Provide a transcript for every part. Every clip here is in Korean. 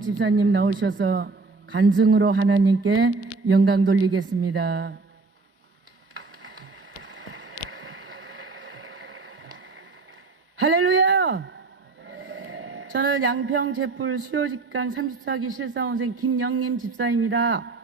집사님 나오셔서 간증으로 하나님께 영광 돌리겠습니다. 할렐루야! 저는 양평 제풀 수요직강 34기 실사원생 김영림 집사입니다.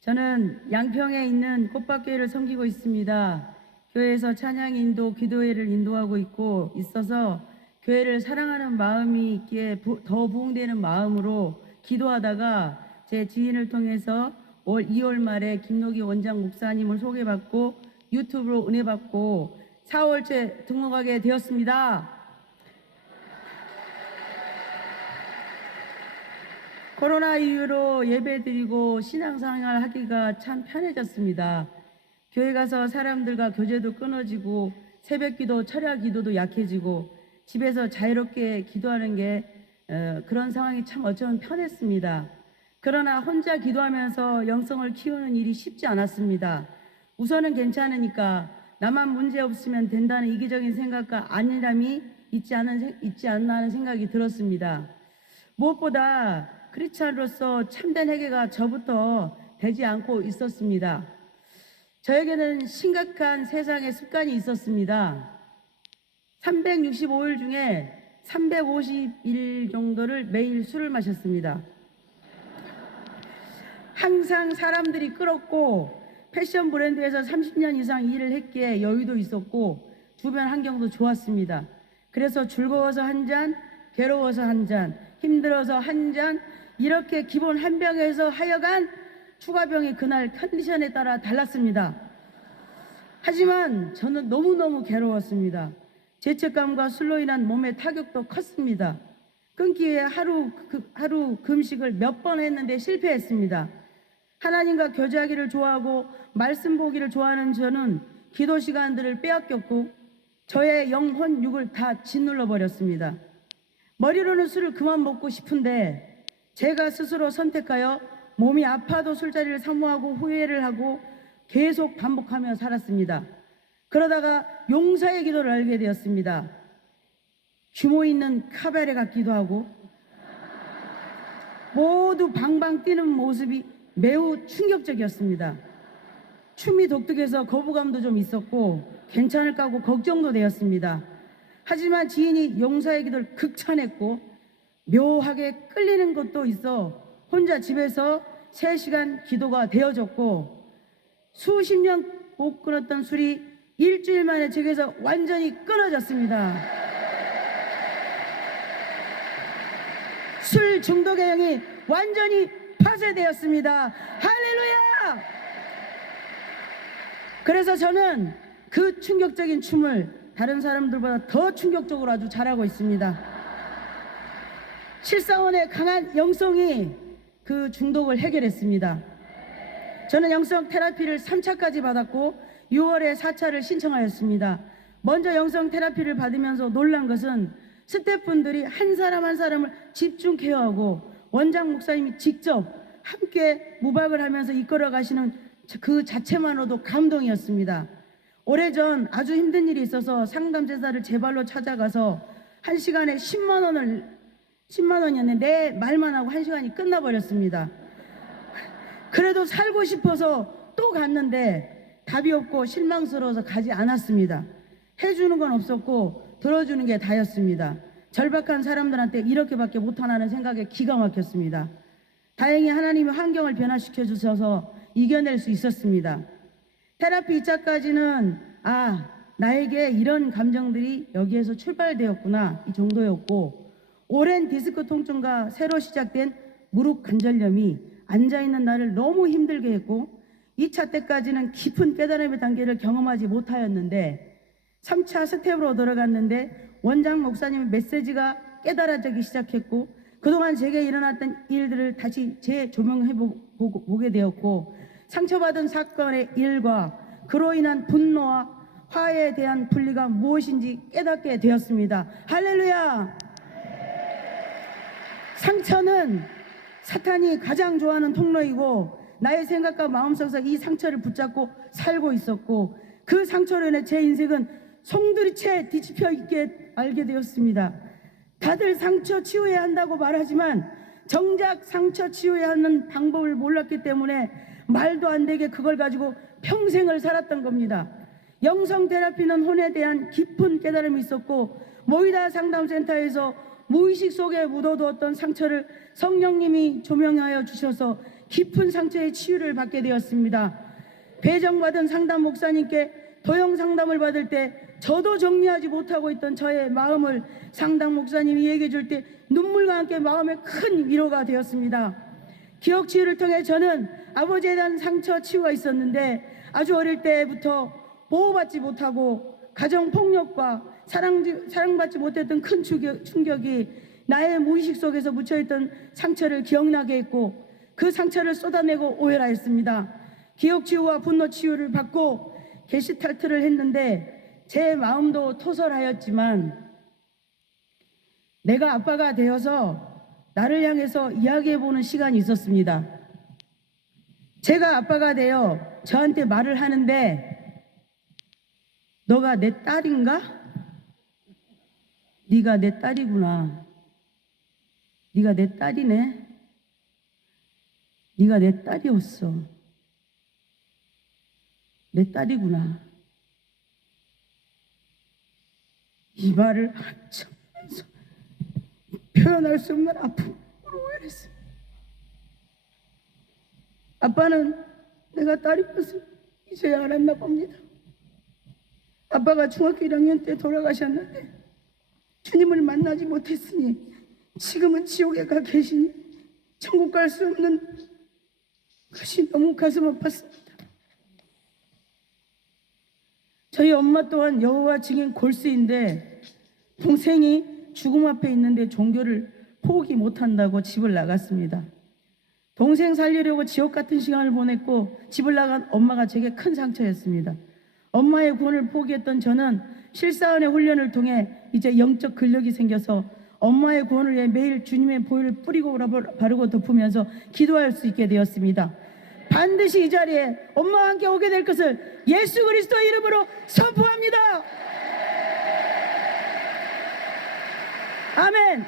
저는 양평에 있는 꽃밭교회를 섬기고 있습니다. 교회에서 찬양 인도, 기도회를 인도하고 있어서 교회를 사랑하는 마음이 있기에 더 부흥되는 마음으로 기도하다가 제 지인을 통해서 올 2월 말에 김노기 원장 목사님을 소개받고 유튜브로 은혜받고 4월째 등록하게 되었습니다. 코로나 이후로 예배드리고 신앙생활 하기가 참 편해졌습니다. 교회 가서 사람들과 교제도 끊어지고 새벽기도, 철야기도도 약해지고 집에서 자유롭게 기도하는 게 그런 상황이 참 어쩌면 편했습니다. 그러나 혼자 기도하면서 영성을 키우는 일이 쉽지 않았습니다. 우선은 괜찮으니까 나만 문제 없으면 된다는 이기적인 생각과 안일함이 있지 않나 하는 생각이 들었습니다. 무엇보다 크리스찬으로서 참된 회개가 저부터 되지 않고 있었습니다. 저에게는 심각한 세상의 습관이 있었습니다. 365일 중에 350일 정도를 매일 술을 마셨습니다. 항상 사람들이 끌었고 패션 브랜드에서 30년 이상 일을 했기에 여유도 있었고 주변 환경도 좋았습니다. 그래서 즐거워서 한 잔, 괴로워서 한 잔, 힘들어서 한 잔, 이렇게 기본 한 병에서 하여간 추가병이 그날 컨디션에 따라 달랐습니다. 하지만 저는 너무너무 괴로웠습니다. 죄책감과 술로 인한 몸의 타격도 컸습니다. 끊기 위해 하루 금식을 몇 번 했는데 실패했습니다. 하나님과 교제하기를 좋아하고 말씀 보기를 좋아하는 저는 기도 시간들을 빼앗겼고 저의 영혼 육을 다 짓눌러 버렸습니다. 머리로는 술을 그만 먹고 싶은데 제가 스스로 선택하여 몸이 아파도 술자리를 사모하고 후회를 하고 계속 반복하며 살았습니다. 그러다가 용서의 기도를 알게 되었습니다. 규모 있는 카바레 같기도 하고 모두 방방 뛰는 모습이 매우 충격적이었습니다. 춤이 독특해서 거부감도 좀 있었고 괜찮을까 하고 걱정도 되었습니다. 하지만 지인이 용서의 기도를 극찬했고 묘하게 끌리는 것도 있어 혼자 집에서 3시간 기도가 되어졌고 수십 년 못 끊었던 술이 일주일 만에 제게서 완전히 끊어졌습니다. 술 중독의 영이 완전히 파쇄되었습니다. 할렐루야! 그래서 저는 그 충격적인 춤을 다른 사람들보다 더 충격적으로 아주 잘하고 있습니다. 실사원의 강한 영성이 그 중독을 해결했습니다. 저는 영성 테라피를 3차까지 받았고 6월에 4차를 신청하였습니다. 먼저 영성 테라피를 받으면서 놀란 것은 스태프분들이 한 사람 한 사람을 집중 케어하고 원장 목사님이 직접 함께 무박을 하면서 이끌어 가시는 그 자체만으로도 감동이었습니다. 오래전 아주 힘든 일이 있어서 상담제사를 제 발로 찾아가서 1시간에 10만 원이었는데 내 말만 하고 1시간이 끝나버렸습니다. 그래도 살고 싶어서 또 갔는데 답이 없고 실망스러워서 가지 않았습니다. 해주는 건 없었고 들어주는 게 다였습니다. 절박한 사람들한테 이렇게밖에 못하나는 생각에 기가 막혔습니다. 다행히 하나님이 환경을 변화시켜 주셔서 이겨낼 수 있었습니다. 테라피 2차까지는 나에게 이런 감정들이 여기에서 출발되었구나 이 정도였고 오랜 디스크 통증과 새로 시작된 무릎 관절염이 앉아있는 나를 너무 힘들게 했고 2차 때까지는 깊은 깨달음의 단계를 경험하지 못하였는데 3차 스텝으로 들어갔는데 원장 목사님의 메시지가 깨달아지기 시작했고 그동안 제게 일어났던 일들을 다시 재조명해보게 되었고 상처받은 사건의 일과 그로 인한 분노와 화해에 대한 분리가 무엇인지 깨닫게 되었습니다. 할렐루야! 상처는 사탄이 가장 좋아하는 통로이고 나의 생각과 마음속에서 이 상처를 붙잡고 살고 있었고 그 상처로 인해 제 인생은 송두리째 뒤집혀 있게 알게 되었습니다. 다들 상처 치유해야 한다고 말하지만 정작 상처 치유해야 하는 방법을 몰랐기 때문에 말도 안 되게 그걸 가지고 평생을 살았던 겁니다. 영성 테라피는 혼에 대한 깊은 깨달음이 있었고, 모이다 상담센터에서 무의식 속에 묻어두었던 상처를 성령님이 조명하여 주셔서 깊은 상처의 치유를 받게 되었습니다. 배정받은 상담 목사님께 도형 상담을 받을 때 저도 정리하지 못하고 있던 저의 마음을 상담 목사님이 얘기해 줄 때 눈물과 함께 마음에 큰 위로가 되었습니다. 기억 치유를 통해 저는 아버지에 대한 상처 치유가 있었는데, 아주 어릴 때부터 보호받지 못하고 가정폭력과 사랑받지 못했던 큰 충격이 나의 무의식 속에서 묻혀있던 상처를 기억나게 했고, 그 상처를 쏟아내고 오해하였습니다. 기억 치유와 분노 치유를 받고 게시탈트를 했는데 제 마음도 토설하였지만, 내가 아빠가 되어서 나를 향해서 이야기해보는 시간이 있었습니다. 제가 아빠가 되어 저한테 말을 하는데, 너가 내 딸인가? 네가 내 딸이구나. 네가 내 딸이네. 네가 내 딸이었어. 내 딸이구나. 이 말을 한참 하면서 표현할 수 없는 아픔으로 오해했어요. 아빠는 내가 딸인 것을 이제야 알았나 봅니다. 아빠가 중학교 1학년 때 돌아가셨는데 주님을 만나지 못했으니 지금은 지옥에 가 계시니 천국 갈 수 없는 것이 너무 가슴 아팠습니다. 저희 엄마 또한 여호와 증인 골수인데, 동생이 죽음 앞에 있는데 종교를 포기 못한다고 집을 나갔습니다. 동생 살리려고 지옥 같은 시간을 보냈고, 집을 나간 엄마가 제게 큰 상처였습니다. 엄마의 구원을 포기했던 저는 실사원의 훈련을 통해 이제 영적 근력이 생겨서 엄마의 구원을 위해 매일 주님의 보혈을 뿌리고 바르고 덮으면서 기도할 수 있게 되었습니다. 반드시 이 자리에 엄마와 함께 오게 될 것을 예수 그리스도의 이름으로 선포합니다. 아멘.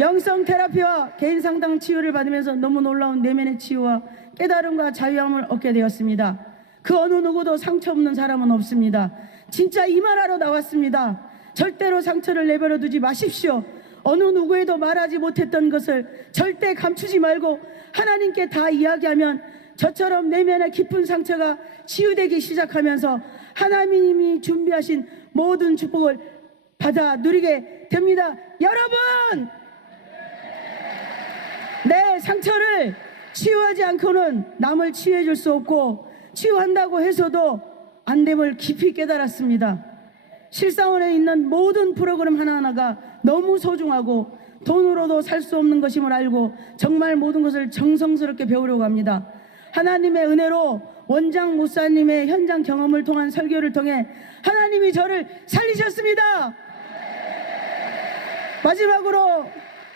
영성 테라피와 개인 상담 치유를 받으면서 너무 놀라운 내면의 치유와 깨달음과 자유함을 얻게 되었습니다. 그 어느 누구도 상처 없는 사람은 없습니다. 진짜 이 말하러 나왔습니다. 절대로 상처를 내버려 두지 마십시오. 어느 누구에도 말하지 못했던 것을 절대 감추지 말고 하나님께 다 이야기하면 저처럼 내면의 깊은 상처가 치유되기 시작하면서 하나님이 준비하신 모든 축복을 받아 누리게 됩니다. 여러분, 내 상처를 치유하지 않고는 남을 치유해 줄 수 없고, 치유한다고 해서도 안 됨을 깊이 깨달았습니다. 실사원에 있는 모든 프로그램 하나하나가 너무 소중하고 돈으로도 살 수 없는 것임을 알고 정말 모든 것을 정성스럽게 배우려고 합니다. 하나님의 은혜로 원장 목사님의 현장 경험을 통한 설교를 통해 하나님이 저를 살리셨습니다. 마지막으로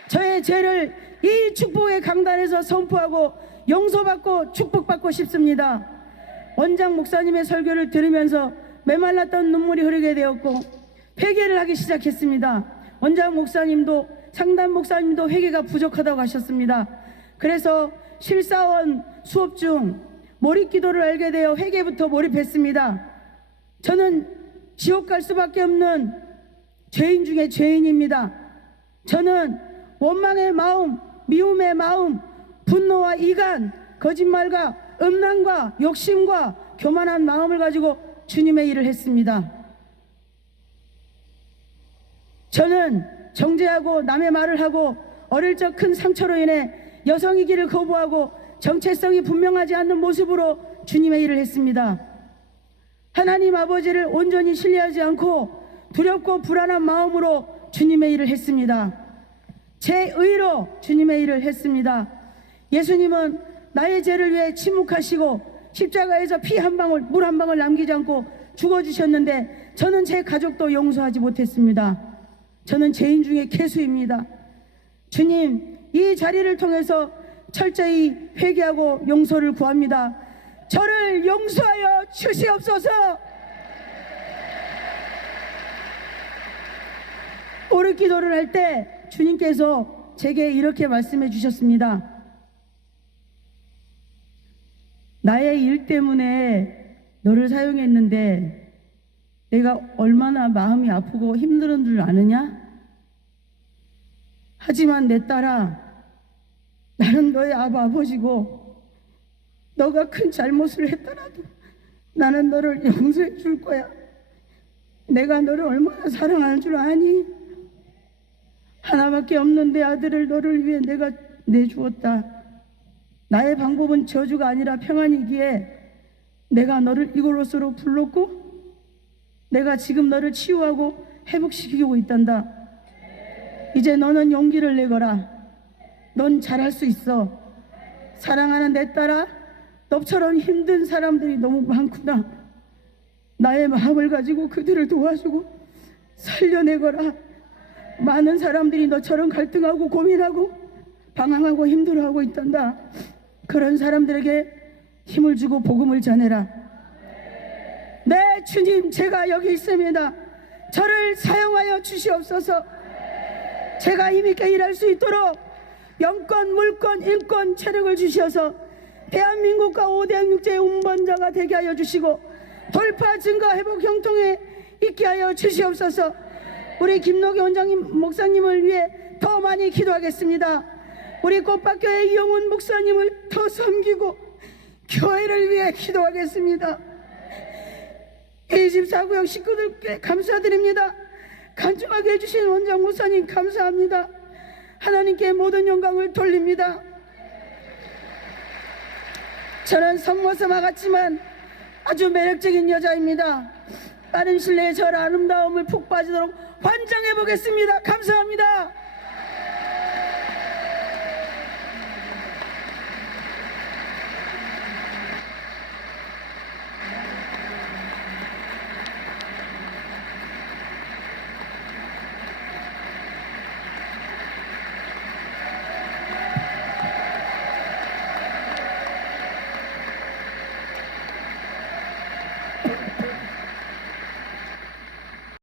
저의 죄를 이 축복의 강단에서 선포하고 용서받고 축복받고 싶습니다. 원장 목사님의 설교를 들으면서 메말랐던 눈물이 흐르게 되었고 회개를 하기 시작했습니다. 원장 목사님도 상담 목사님도 회개가 부족하다고 하셨습니다. 그래서 실사원 수업 중 몰입기도를 알게 되어 회개부터 몰입했습니다. 저는 지옥 갈 수밖에 없는 죄인 중에 죄인입니다. 저는 원망의 마음, 미움의 마음, 분노와 이간, 거짓말과 음란과 욕심과 교만한 마음을 가지고 주님의 일을 했습니다. 저는 정죄하고 남의 말을 하고 어릴 적 큰 상처로 인해 여성이기를 거부하고 정체성이 분명하지 않는 모습으로 주님의 일을 했습니다. 하나님 아버지를 온전히 신뢰하지 않고 두렵고 불안한 마음으로 주님의 일을 했습니다. 제 의로 주님의 일을 했습니다. 예수님은 나의 죄를 위해 침묵하시고 십자가에서 피 한 방울, 물 한 방울 남기지 않고 죽어주셨는데 저는 제 가족도 용서하지 못했습니다. 저는 죄인 중에 괴수입니다. 주님, 이 자리를 통해서 철저히 회개하고 용서를 구합니다. 저를 용서하여 주시옵소서. 오늘 기도를 할 때 주님께서 제게 이렇게 말씀해 주셨습니다. 나의 일 때문에 너를 사용했는데 내가 얼마나 마음이 아프고 힘든 줄 아느냐? 하지만 내 딸아, 나는 너의 아버지고 너가 큰 잘못을 했더라도 나는 너를 용서해 줄 거야. 내가 너를 얼마나 사랑하는 줄 아니? 하나밖에 없는 내 아들을 너를 위해 내가 내주었다. 나의 방법은 저주가 아니라 평안이기에 내가 너를 이곳으로 불렀고 내가 지금 너를 치유하고 회복시키고 있단다. 이제 너는 용기를 내거라. 넌 잘할 수 있어. 사랑하는 내 딸아, 너처럼 힘든 사람들이 너무 많구나. 나의 마음을 가지고 그들을 도와주고 살려내거라. 많은 사람들이 너처럼 갈등하고 고민하고 방황하고 힘들어하고 있단다. 그런 사람들에게 힘을 주고 복음을 전해라. 네, 주님, 제가 여기 있습니다. 저를 사용하여 주시옵소서. 제가 힘있게 일할 수 있도록 영권, 물권, 인권, 체력을 주셔서 대한민국과 5대학 육제의 운반자가 되게 하여 주시고 돌파, 증거, 회복, 형통에 있게 하여 주시옵소서. 우리 김노기 원장님, 목사님을 위해 더 많이 기도하겠습니다. 우리 꽃밭교회 이용훈 목사님을 더 섬기고 교회를 위해 기도하겠습니다. 24구역 식구들께 감사드립니다. 간증하게 해주신 원장 목사님 감사합니다. 하나님께 모든 영광을 돌립니다. 저는 성모서마 같지만 아주 매력적인 여자입니다. 빠른 신뢰에 저 아름다움을 푹 빠지도록 환장해 보겠습니다. 감사합니다.